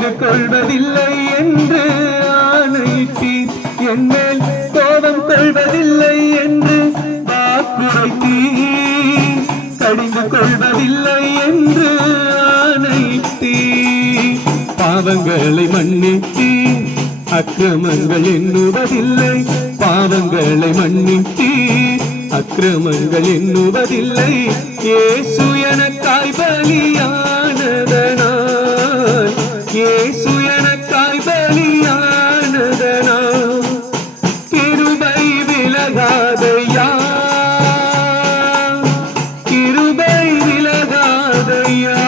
கடிந்து கொள்வதில்லை என்று ஆணையிட்டீர். என்மேல் கோபம் கொள்வதில்லை என்று வாக்குரைத்தீர். கடிந்து கொள்வதில்லை என்று ஆணையிட்டீர். பாவங்களை மன்னித்தீர், அக்கிரமங்கள் எண்ணுவதில்லை. பாவங்களை மன்னித்தீர், அக்கிரமங்கள் எண்ணுவதில்லை. இயேசு எனக்காய் பலியானதனால், இயேசு எனக்காய் பலியானதனால் கிருபை விலகாதையா, கிருபை விலகாதையா.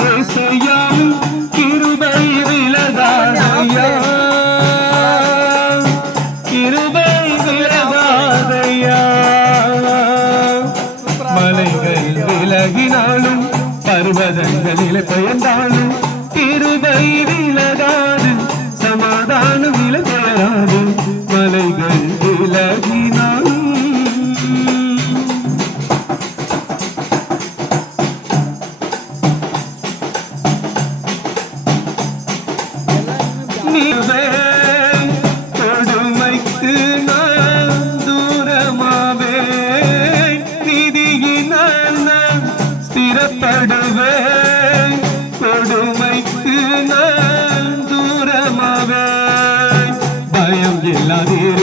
இயேசையா கிருபை விலகாதையா, கிருபை விலகாதையா. மலைகள் விலகினாலும் பர்வதங்களில் பெயர்ந்தாலும் கிருபை விலகாது, சமாதானம் விலகாது. மலைகள் விலகினாலும் நீவே கொடுமைக்கு நான் தூரமாவேன், நீதியினால் நான் ஸ்திரப்படுவேன். கொடுமைக்கு நான் தூரமாவேன், பயம் இல்லாதீர்